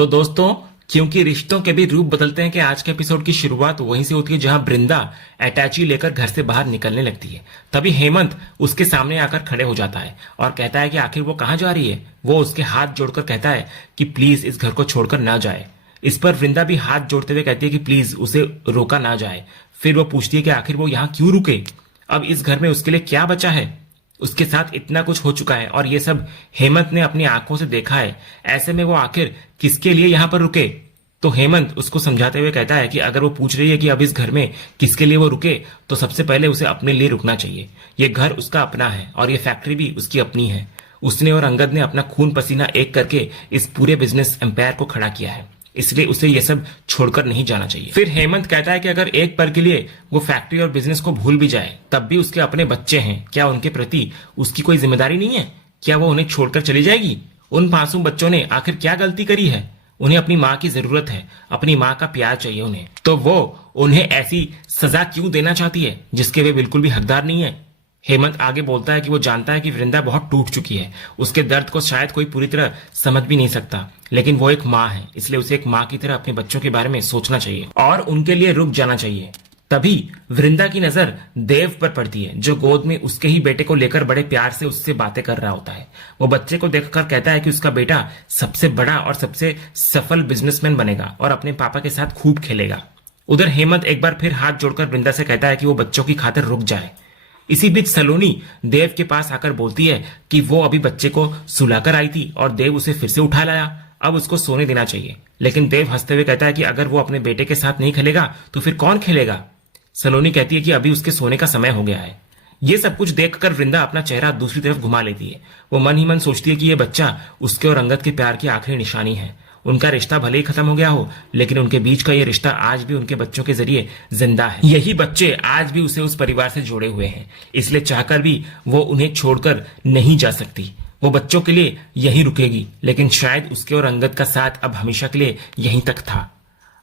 तो दोस्तों, क्योंकि रिश्तों के भी रूप बदलते हैं कि आज के एपिसोड की शुरुआत वहीं से होती है जहां वृंदा अटैची लेकर घर से बाहर निकलने लगती है। तभी हेमंत उसके सामने आकर खड़े हो जाता है और कहता है कि आखिर वो कहाँ जा रही है। वो उसके हाथ जोड़कर कहता है कि प्लीज इस घर को छोड़कर ना जाए। इस पर वृंदा भी हाथ जोड़ते हुए कहती है कि प्लीज उसे रोका ना जाए। फिर वो पूछती है कि आखिर वो यहाँ क्यों रुके, अब इस घर में उसके लिए क्या बचा है। उसके साथ इतना कुछ हो चुका है और ये सब हेमंत ने अपनी आंखों से देखा है। ऐसे में वो आखिर किसके लिए यहाँ पर रुके। तो हेमंत उसको समझाते हुए कहता है कि अगर वो पूछ रही है कि अब इस घर में किसके लिए वो रुके, तो सबसे पहले उसे अपने लिए रुकना चाहिए। ये घर उसका अपना है और ये फैक्ट्री भी उसकी अपनी है। उसने और अंगद ने अपना खून पसीना एक करके इस पूरे बिजनेस एम्पायर को खड़ा किया है, इसलिए उसे ये सब छोड़कर नहीं जाना चाहिए। फिर हेमंत कहता है कि अगर एक पल के लिए वो फैक्ट्री और बिजनेस को भूल भी जाए, तब भी उसके अपने बच्चे हैं। क्या उनके प्रति उसकी कोई जिम्मेदारी नहीं है? क्या वो उन्हें छोड़कर चली जाएगी? उन मासूम बच्चों ने आखिर क्या गलती करी है? उन्हें अपनी माँ की जरूरत है, अपनी माँ का प्यार चाहिए उन्हें। तो वो उन्हें ऐसी सजा क्यों देना चाहती है जिसके वे बिल्कुल भी हकदार नहीं है। हेमंत आगे बोलता है कि वो जानता है कि वृंदा बहुत टूट चुकी है। उसके दर्द को शायद कोई पूरी तरह समझ भी नहीं सकता, लेकिन वो एक माँ है, इसलिए उसे एक माँ की तरह अपने बच्चों के बारे में सोचना चाहिए और उनके लिए रुक जाना चाहिए। तभी वृंदा की नजर देव पर पड़ती है, जो गोद में उसके ही बेटे को लेकर बड़े प्यार से उससे बातें कर रहा होता है। वो बच्चे को देखकर कहता है कि उसका बेटा सबसे बड़ा और सबसे सफल बिजनेसमैन बनेगा और अपने पापा के साथ खूब खेलेगा। उधर हेमंत एक बार फिर हाथ जोड़कर वृंदा से कहता है कि वो बच्चों की खातिर रुक जाए। इसी बीच सलोनी देव के पास आकर बोलती है कि वो अभी बच्चे को सुलाकर आई थी और देव उसे फिर से उठा लाया, अब उसको सोने देना चाहिए। लेकिन देव हंसते हुए कहता है कि अगर वो अपने बेटे के साथ नहीं खेलेगा तो फिर कौन खेलेगा। सलोनी कहती है कि अभी उसके सोने का समय हो गया है। ये सब कुछ देखकर वृंदा अपना चेहरा दूसरी तरफ घुमा लेती है। वो मन ही मन सोचती है कि ये बच्चा उसके और अंगद के प्यार की आखिरी निशानी है। उनका रिश्ता भले ही खत्म हो गया हो, लेकिन उनके बीच का ये रिश्ता आज भी उनके बच्चों के जरिए जिंदा है। यही बच्चे आज भी उसे उस परिवार से जुड़े हुए हैं, इसलिए चाहकर भी वो उन्हें छोड़कर नहीं जा सकती। वो बच्चों के लिए यहीं रुकेगी, लेकिन शायद उसके और अंगद का साथ अब हमेशा के लिए यहीं तक था।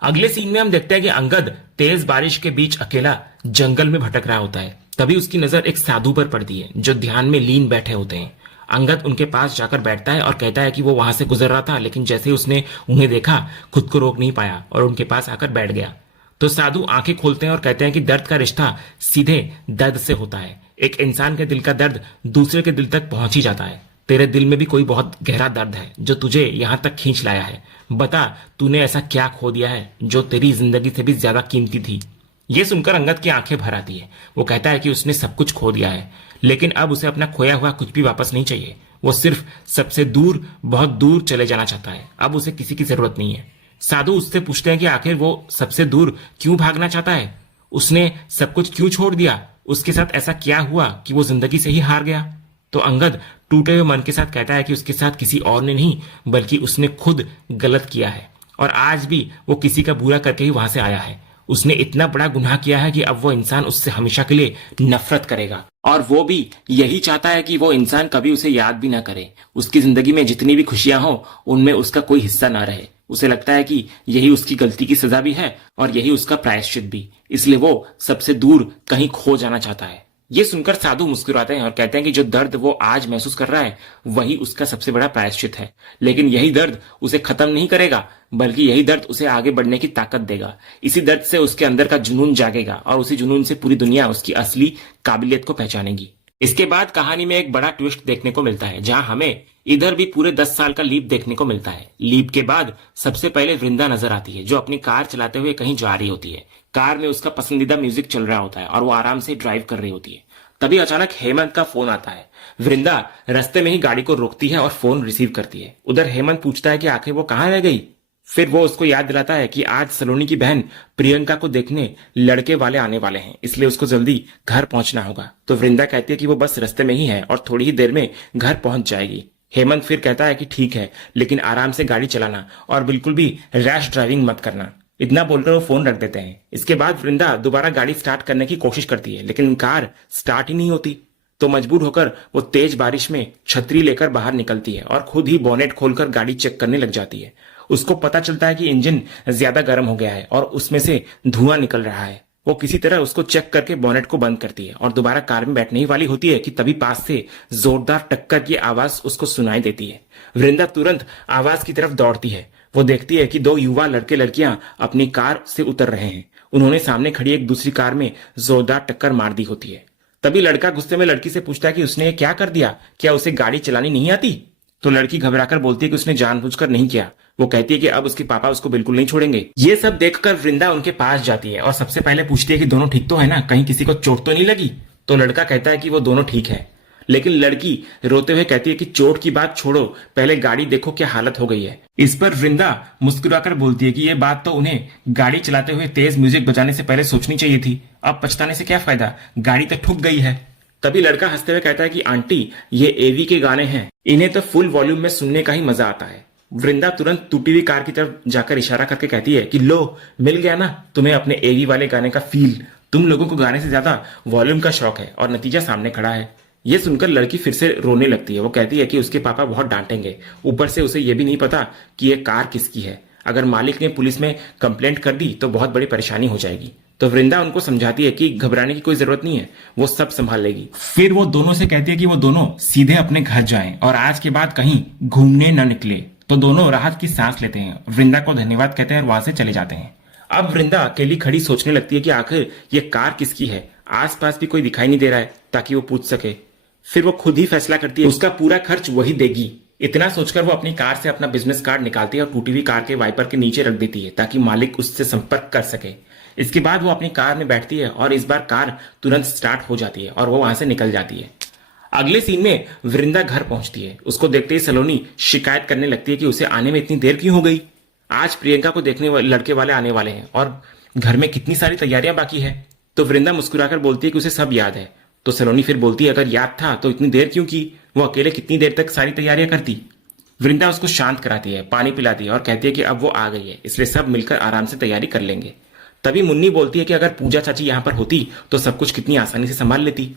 अगले सीन में हम देखते हैं कि अंगद तेज बारिश के बीच अकेला जंगल में भटक रहा होता है। तभी उसकी नजर एक साधु पर पड़ती है, जो ध्यान में लीन बैठे होते हैं। अंगद उनके पास जाकर बैठता है और कहता है कि वो वहां से गुजर रहा था, लेकिन जैसे ही उसने उन्हें देखा खुद को रोक नहीं पाया और उनके पास आकर बैठ गया। तो साधु आंखें खोलते हैं और कहते हैं कि दर्द का रिश्ता सीधे दर्द से होता है। एक इंसान के दिल का दर्द दूसरे के दिल तक पहुंच ही जाता है। तेरे दिल में भी कोई बहुत गहरा दर्द है जो तुझे यहां तक खींच लाया है। बता, तूने ऐसा क्या खो दिया है जो तेरी जिंदगी से भी ज्यादा कीमती थी। ये सुनकर अंगद की आंखें भर आती है। वो कहता है कि उसने सब कुछ खो दिया है, लेकिन अब उसे अपना खोया हुआ कुछ भी वापस नहीं चाहिए। वो सिर्फ सबसे दूर, बहुत दूर चले जाना चाहता है। अब उसे किसी की जरूरत नहीं है। साधु उससे पूछते हैं कि आखिर वो सबसे दूर क्यों भागना चाहता है, उसने सब कुछ क्यों छोड़ दिया, उसके साथ ऐसा क्या हुआ कि वो जिंदगी से ही हार गया। तो अंगद टूटे हुए मन के साथ कहता है कि उसके साथ किसी और ने नहीं, बल्कि उसने खुद गलत किया है और आज भी वो किसी का बुरा करके ही वहां से आया है। उसने इतना बड़ा गुनाह किया है कि अब वो इंसान उससे हमेशा के लिए नफरत करेगा और वो भी यही चाहता है कि वो इंसान कभी उसे याद भी ना करे। उसकी जिंदगी में जितनी भी खुशियां हो, उनमें उसका कोई हिस्सा ना रहे। उसे लगता है कि यही उसकी गलती की सजा भी है और यही उसका प्रायश्चित भी, इसलिए वो सबसे दूर कहीं खो जाना चाहता है। ये सुनकर साधु मुस्कुराते हैं और कहते हैं कि जो दर्द वो आज महसूस कर रहा है वही उसका सबसे बड़ा प्रायश्चित है, लेकिन यही दर्द उसे खत्म नहीं करेगा, बल्कि यही दर्द उसे आगे बढ़ने की ताकत देगा। इसी दर्द से उसके अंदर का जुनून जागेगा और उसी जुनून से पूरी दुनिया उसकी असली काबिलियत को पहचानेगी। इसके बाद कहानी में एक बड़ा ट्विस्ट देखने को मिलता है, जहां हमें इधर भी पूरे 10 साल का लीप देखने को मिलता है। लीप के बाद सबसे पहले वृंदा नजर आती है, जो अपनी कार चलाते हुए कहीं जा रही होती है। कार में उसका पसंदीदा म्यूजिक चल रहा होता है और वो आराम से ड्राइव कर रही होती है। तभी अचानक हेमंत का फोन आता है। वृंदा रास्ते में ही गाड़ी को रोकती है और फोन रिसीव करती है। उधर हेमंत पूछता है कि आखिर वो कहाँ रह गई। फिर वो उसको याद दिलाता है कि आज सलोनी की बहन प्रियंका को देखने लड़के वाले आने वाले हैं, इसलिए उसको जल्दी घर पहुंचना होगा। तो वृंदा कहती है कि वो बस रास्ते में ही है और थोड़ी ही देर में घर पहुंच जाएगी। हेमंत फिर कहता है कि ठीक है, लेकिन आराम से गाड़ी चलाना और बिल्कुल भी रैश ड्राइविंग मत करना। इतना बोलकर वो फोन रख देते हैं। इसके बाद वृंदा दोबारा गाड़ी स्टार्ट करने की कोशिश करती है, लेकिन कार स्टार्ट ही नहीं होती। तो मजबूर होकर वो तेज बारिश में छतरी लेकर बाहर निकलती है और खुद ही बोनेट खोलकर गाड़ी चेक करने लग जाती है। उसको पता चलता है कि इंजन ज्यादा गर्म हो गया है और उसमें से धुआं निकल रहा है। वो किसी तरह उसको चेक करके बोनेट को बंद करती है और दोबारा कार में बैठने ही वाली होती है कि तभी पास से जोरदार टक्कर की आवाज उसको सुनाई देती है। वृंदा तुरंत आवाज की तरफ दौड़ती है। वो देखती है कि दो युवा लड़के लड़कियां अपनी कार से उतर रहे हैं। उन्होंने सामने खड़ी एक दूसरी कार में जोरदार टक्कर मार दी होती है। तभी लड़का गुस्से में लड़की से पूछता है कि उसने ये क्या कर दिया, क्या उसे गाड़ी चलानी नहीं आती? तो लड़की घबराकर बोलती है कि उसने जानबूझकर नहीं किया। वो कहती है कि अब उसके पापा उसको बिल्कुल नहीं छोड़ेंगे। ये सब देखकर वृंदा उनके पास जाती है और सबसे पहले पूछती है कि दोनों ठीक तो है ना, कहीं किसी को चोट तो नहीं लगी? तो लड़का कहता है कि वो दोनों ठीक है। लेकिन लड़की रोते हुए कहती है कि चोट की बात छोड़ो, पहले गाड़ी देखो क्या हालत हो गई है। इस पर वृंदा मुस्कुराकर बोलती है कि ये बात तो उन्हें गाड़ी चलाते हुए तेज म्यूजिक बजाने से पहले सोचनी चाहिए थी। अब पछताने से क्या फायदा, गाड़ी तो ठुक गई है। तभी लड़का हंसते हुए कहता है कि आंटी, ये एवी के गाने हैं, इन्हें तो फुल वॉल्यूम में सुनने का ही मजा आता है। वृंदा तुरंत टूटी हुई कार की तरफ जाकर इशारा करके कहती है कि लो, मिल गया ना तुम्हें अपने एवी वाले गाने का फील। तुम लोगों को गाने से ज्यादा वॉल्यूम का शौक है और नतीजा सामने खड़ा है। ये सुनकर लड़की फिर से रोने लगती है। वो कहती है कि उसके पापा बहुत डांटेंगे, ऊपर से उसे ये भी नहीं पता कि ये कार किसकी है। अगर मालिक ने पुलिस में कंप्लेंट कर दी तो बहुत बड़ी परेशानी हो जाएगी। तो वृंदा उनको समझाती है कि घबराने की कोई जरूरत नहीं है, वो सब संभाल लेगी। फिर वो दोनों से कहती है कि वो दोनों सीधे अपने घर जाएं और आज के बाद कहीं घूमने न निकले। तो दोनों राहत की सांस लेते हैं, वृंदा को धन्यवाद कहते हैं और वहां से चले जाते हैं। अब वृंदा अकेली खड़ी सोचने लगती है कि आखिर ये कार किसकी है। आसपास भी कोई दिखाई नहीं दे रहा है ताकि वो पूछ सके। फिर वो खुद ही फैसला करती है उसका पूरा खर्च वही देगी। इतना सोचकर वो अपनी कार से अपना बिजनेस कार्ड निकालती है और टूटी हुई कार के वाइपर के नीचे रख देती है ताकि मालिक उससे संपर्क कर सके। इसके बाद वो अपनी कार में बैठती है और इस बार कार तुरंत स्टार्ट हो जाती है और वो वहां से निकल जाती है। अगले सीन में वृंदा घर पहुंचती है। उसको देखते ही सलोनी शिकायत करने लगती है कि उसे आने में इतनी देर क्यों हो गई। आज प्रियंका को देखने लड़के वाले आने वाले हैं और घर में कितनी सारी तैयारियां बाकी है। तो वृंदा मुस्कुराकर बोलती है कि उसे सब याद है। तो सलोनी फिर बोलती है अगर याद था तो इतनी देर क्यों की, वो अकेले कितनी देर तक सारी तैयारियां करती। वृंदा उसको शांत कराती है, पानी पिलाती है और कहती है कि अब वो आ गई है, इसलिए सब मिलकर आराम से तैयारी कर लेंगे। तभी मुन्नी बोलती है कि अगर पूजा चाची यहां पर होती तो सब कुछ कितनी आसानी से संभाल लेती।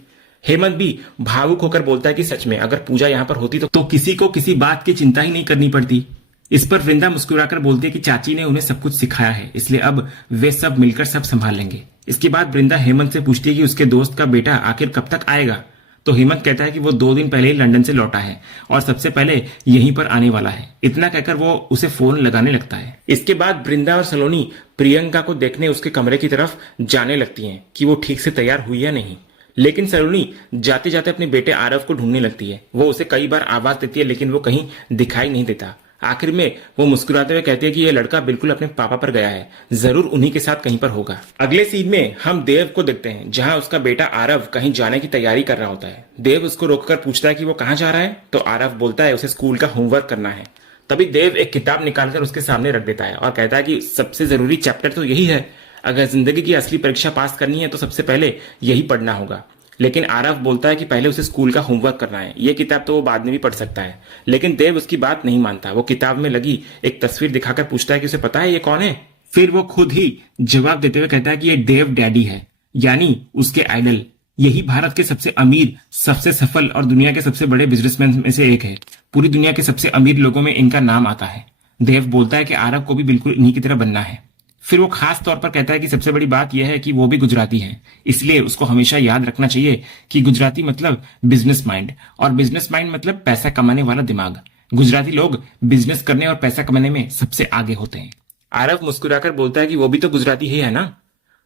हेमंत भी भावुक होकर बोलता है कि सच में अगर पूजा यहां पर होती तो किसी को किसी बात की चिंता ही नहीं करनी पड़ती। इस पर वृंदा मुस्कुराकर बोलती है कि चाची ने उन्हें सब कुछ सिखाया है, इसलिए अब वे सब मिलकर सब संभाल लेंगे। इसके बाद वृंदा हेमंत से पूछती है कि उसके दोस्त का बेटा आखिर कब तक आएगा। तो हेमंत कहता है कि वो 2 दिन पहले ही लंदन से लौटा है और सबसे पहले यहीं पर आने वाला है। इतना कहकर वो उसे फोन लगाने लगता है। इसके बाद वृंदा और सलोनी प्रियंका को देखने उसके कमरे की तरफ जाने लगती हैं कि वो ठीक से तैयार हुई या नहीं। लेकिन सलोनी जाते जाते अपने बेटे आरव को ढूंढने लगती है। वो उसे कई बार आवाज देती है लेकिन वो कहीं दिखाई नहीं देता। आखिर में वो मुस्कुराते हुए कहती है कि ये लड़का बिल्कुल अपने पापा पर गया है, जरूर उन्हीं के साथ कहीं पर होगा। अगले सीन में हम देव को देखते हैं जहां उसका बेटा आरव कहीं जाने की तैयारी कर रहा होता है। देव उसको रोककर पूछता है कि वो कहाँ जा रहा है। तो आरव बोलता है उसे स्कूल का होमवर्क करना है। तभी देव एक किताब निकालकर उसके सामने रख देता है और कहता है कि सबसे जरूरी चैप्टर तो यही है, अगर जिंदगी की असली परीक्षा पास करनी है तो सबसे पहले यही पढ़ना होगा। लेकिन आरव बोलता है कि पहले उसे स्कूल का होमवर्क करना है, ये किताब तो वो बाद में भी पढ़ सकता है। लेकिन देव उसकी बात नहीं मानता। वो किताब में लगी एक तस्वीर दिखाकर पूछता है कि उसे पता है ये कौन है। फिर वो खुद ही जवाब देते हुए कहता है कि ये देव डैडी है, यानी उसके आइडल। यही भारत के सबसे अमीर, सबसे सफल और दुनिया के सबसे बड़े बिजनेसमैन में से एक है। पूरी दुनिया के सबसे अमीर लोगों में इनका नाम आता है। देव बोलता है कि आरव को भी बिल्कुल इन्हीं की तरह बनना है। फिर वो खास तौर पर कहता है कि सबसे बड़ी बात यह है कि वो भी गुजराती है, इसलिए उसको हमेशा याद रखना चाहिए कि गुजराती मतलब बिजनेस माइंड और बिजनेस माइंड मतलब पैसा कमाने वाला दिमाग। गुजराती लोग बिजनेस करने और पैसा कमाने में सबसे आगे होते हैं। आरव मुस्कुराकर बोलता है कि वो भी तो गुजराती ही है ना।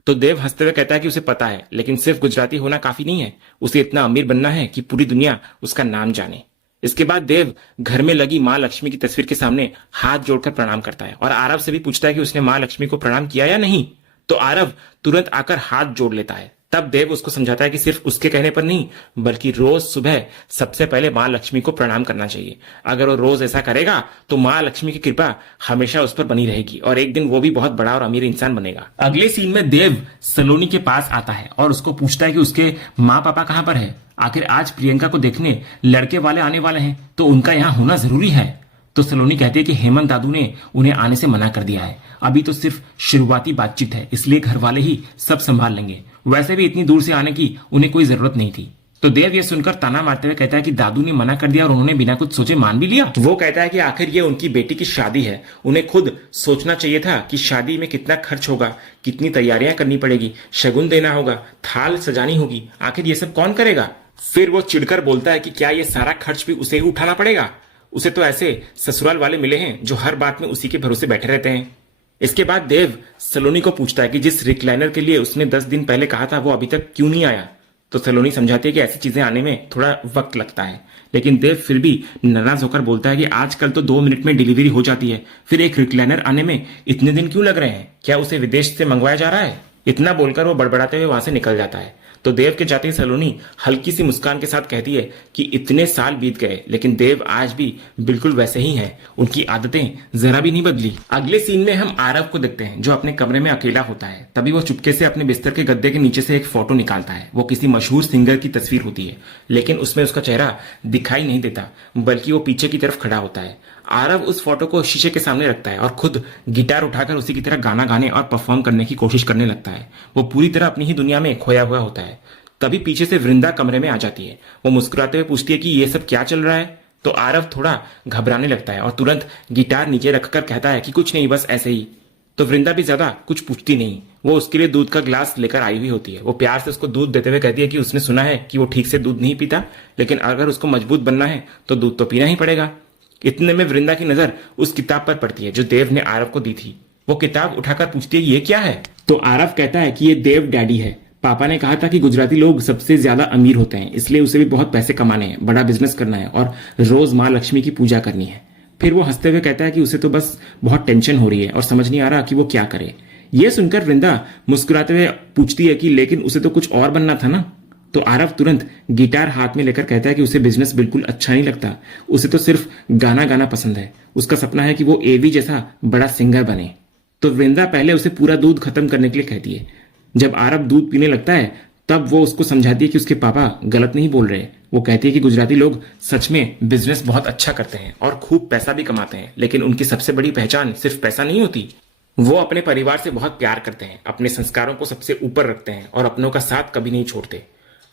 तो देव हंसते हुए कहता है कि उसे पता है, लेकिन सिर्फ गुजराती होना काफी नहीं है, उसे इतना अमीर बनना है कि पूरी दुनिया उसका नाम जाने। इसके बाद देव घर में लगी माँ लक्ष्मी की तस्वीर के सामने हाथ जोड़कर प्रणाम करता है और आरव से भी पूछता है कि उसने माँ लक्ष्मी को प्रणाम किया या नहीं। तो आरव तुरंत आकर हाथ जोड़ लेता है। तब देव उसको समझाता है कि सिर्फ उसके कहने पर नहीं, बल्कि रोज सुबह सबसे पहले माँ लक्ष्मी को प्रणाम करना चाहिए। अगर वो रोज ऐसा करेगा तो माँ लक्ष्मी की कृपा हमेशा उस पर बनी रहेगी और एक दिन वो भी बहुत बड़ा और अमीर इंसान बनेगा। अगले सीन में देव सलोनी के पास आता है और उसको पूछता है कि उसके माँ पापा कहाँ पर है। आखिर आज प्रियंका को देखने लड़के वाले आने वाले हैं तो उनका यहाँ होना जरूरी है। तो सलोनी कहती है कि हेमंत दादू ने उन्हें आने से मना कर दिया है, अभी तो सिर्फ शुरुआती बातचीत है, इसलिए घर वाले ही सब संभाल लेंगे। वैसे भी इतनी दूर से आने की उन्हें कोई जरूरत नहीं थी। तो देव ये सुनकर ताना मारते हुए कहता है कि दादू ने मना कर दिया और उन्होंने बिना कुछ सोचे मान भी लिया। वो कहता है कि आखिर ये उनकी बेटी की शादी है, उन्हें खुद सोचना चाहिए था कि शादी में कितना खर्च होगा, कितनी तैयारियां करनी पड़ेगी, शगुन देना होगा, थाल सजानी होगी, आखिर ये सब कौन करेगा। फिर वो चिढ़कर बोलता है कि क्या ये सारा खर्च भी उसे ही उठाना पड़ेगा, उसे तो ऐसे ससुराल वाले मिले हैं जो हर बात में उसी के भरोसे बैठे रहते हैं। इसके बाद देव सलोनी को पूछता है कि जिस रिक्लाइनर के लिए उसने 10 दिन पहले कहा था वो अभी तक क्यों नहीं आया। तो सलोनी समझाती है कि ऐसी चीजें आने में थोड़ा वक्त लगता है, लेकिन देव फिर भी नाराज होकर बोलता है कि आजकल तो 2 मिनट में डिलीवरी हो जाती है, फिर एक रिक्लाइनर आने में इतने दिन क्यों लग रहे हैं, क्या उसे विदेश से मंगवाया जा रहा है। इतना बोलकर वो बड़बड़ाते हुए वहां से निकल जाता है। तो देव के जाते ही सलोनी हल्की सी मुस्कान के साथ कहती है कि इतने साल बीत गए लेकिन देव आज भी बिल्कुल वैसे ही हैं, उनकी आदतें जरा भी नहीं बदली। अगले सीन में हम आरव को देखते हैं जो अपने कमरे में अकेला होता है। तभी वो चुपके से अपने बिस्तर के गद्दे के नीचे से एक फोटो निकालता है। वो किसी मशहूर सिंगर की तस्वीर होती है, लेकिन उसमें उसका चेहरा दिखाई नहीं देता, बल्कि वो पीछे की तरफ खड़ा होता है। आरव उस फोटो को शीशे के सामने रखता है और खुद गिटार उठाकर उसी की तरह गाना गाने और परफॉर्म करने की कोशिश करने लगता है। वो पूरी तरह अपनी ही दुनिया में खोया हुआ होता है। तभी पीछे से वृंदा कमरे में आ जाती है। वो मुस्कुराते हुए पूछती है कि ये सब क्या चल रहा है। तो आरव थोड़ा घबराने लगता है और तुरंत गिटार नीचे रखकर कहता है कि कुछ नहीं, बस ऐसे ही। तो वृंदा भी ज्यादा कुछ पूछती नहीं, वो उसके लिए दूध का ग्लास लेकर आई हुई होती है। वो प्यार से उसको दूध देते हुए कहती है कि उसने सुना है कि वो ठीक से दूध नहीं पीता, लेकिन अगर उसको मजबूत बनना है तो दूध तो पीना ही पड़ेगा। इतने में वृंदा की नजर उस किताब पर पड़ती है जो देव ने आरव को दी थी। वो किताब उठाकर पूछती है ये क्या है। तो आरव कहता है कि ये देव डैडी है। पापा ने कहा था कि गुजराती लोग सबसे ज्यादा अमीर होते हैं, इसलिए उसे भी बहुत पैसे कमाने हैं, बड़ा बिजनेस करना है और रोज माँ लक्ष्मी की पूजा करनी है। फिर वो हंसते हुए कहता है कि उसे तो बस बहुत टेंशन हो रही है और समझ नहीं आ रहा कि वो क्या करे। ये सुनकर वृंदा मुस्कुराते हुए पूछती है कि लेकिन उसे तो कुछ और बनना था ना। तो आरव तुरंत गिटार हाथ में लेकर कहता है कि उसे बिजनेस बिल्कुल अच्छा नहीं लगता, उसे तो सिर्फ गाना गाना पसंद है। उसका सपना है कि वो एवी जैसा बड़ा सिंगर बने। तो वृंदा पहले उसे पूरा दूध खत्म करने के लिए कहती है। जब आरव दूध पीने लगता है तब वो उसको समझाती है कि उसके पापा गलत नहीं बोल रहे। वो कहती है कि गुजराती लोग सच में बिजनेस बहुत अच्छा करते हैं और खूब पैसा भी कमाते हैं, लेकिन उनकी सबसे बड़ी पहचान सिर्फ पैसा नहीं होती। वो अपने परिवार से बहुत प्यार करते हैं, अपने संस्कारों को सबसे ऊपर रखते हैं और अपनों का साथ कभी नहीं छोड़ते।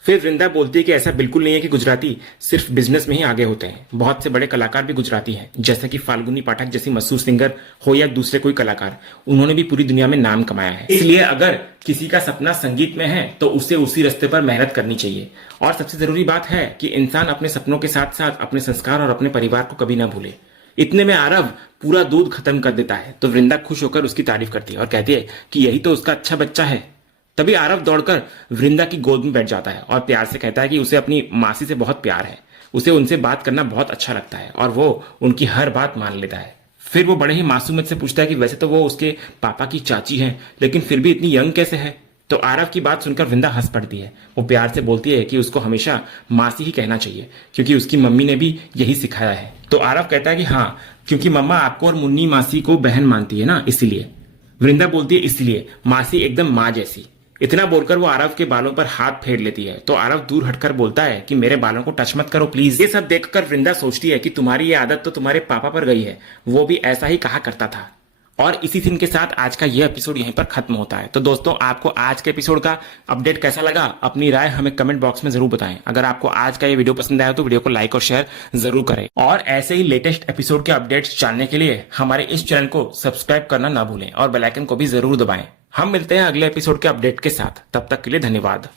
फिर वृंदा बोलती है कि ऐसा बिल्कुल नहीं है कि गुजराती सिर्फ बिजनेस में ही आगे होते हैं। बहुत से बड़े कलाकार भी गुजराती हैं, जैसे कि फाल्गुनी पाठक जैसी मशहूर सिंगर हो या दूसरे कोई कलाकार, उन्होंने भी पूरी दुनिया में नाम कमाया है। इसलिए अगर किसी का सपना संगीत में है तो उसे उसी रास्ते पर मेहनत करनी चाहिए। और सबसे जरूरी बात है कि इंसान अपने सपनों के साथ साथ अपने संस्कार और अपने परिवार को कभी ना भूले। इतने में आरव पूरा दूध खत्म कर देता है तो वृंदा खुश होकर उसकी तारीफ करती है और कहती है कि यही तो उसका अच्छा बच्चा है। तभी आरव दौड़कर वृंदा की गोद में बैठ जाता है और प्यार से कहता है कि उसे अपनी मासी से बहुत प्यार है, उसे उनसे बात करना बहुत अच्छा लगता है और वो उनकी हर बात मान लेता है। फिर वो बड़े ही मासूमियत से पूछता है कि वैसे तो वो उसके पापा की चाची है, लेकिन फिर भी इतनी यंग कैसे है। तो आरव की बात सुनकर वृंदा हंस पड़ती है। वो प्यार से बोलती है कि उसको हमेशा मासी ही कहना चाहिए, क्योंकि उसकी मम्मी ने भी यही सिखाया है। तो आरव कहता है कि हाँ, क्योंकि मम्मा आपको और मुन्नी मासी को बहन मानती है ना, इसीलिए। वृंदा बोलती है इसलिए मासी एकदम माँ जैसी। इतना बोलकर वो आरव के बालों पर हाथ फेर लेती है। तो आरव दूर हटकर बोलता है कि मेरे बालों को टच मत करो प्लीज। ये सब देखकर वृंदा सोचती है कि तुम्हारी ये आदत तो तुम्हारे पापा पर गई है, वो भी ऐसा ही कहा करता था। और इसी सीन के साथ आज का यह एपिसोड यहीं पर खत्म होता है। तो दोस्तों, आपको आज के एपिसोड का अपडेट कैसा लगा, अपनी राय हमें कमेंट बॉक्स में जरूर बताएं। अगर आपको आज का ये वीडियो पसंद आया तो वीडियो को लाइक और शेयर जरूर करें। और ऐसे ही लेटेस्ट एपिसोड के अपडेट्स जानने के लिए हमारे इस चैनल को सब्सक्राइब करना ना भूलें और बेल आइकन को भी जरूर दबाएं। हम मिलते हैं अगले एपिसोड के अपडेट के साथ, तब तक के लिए धन्यवाद।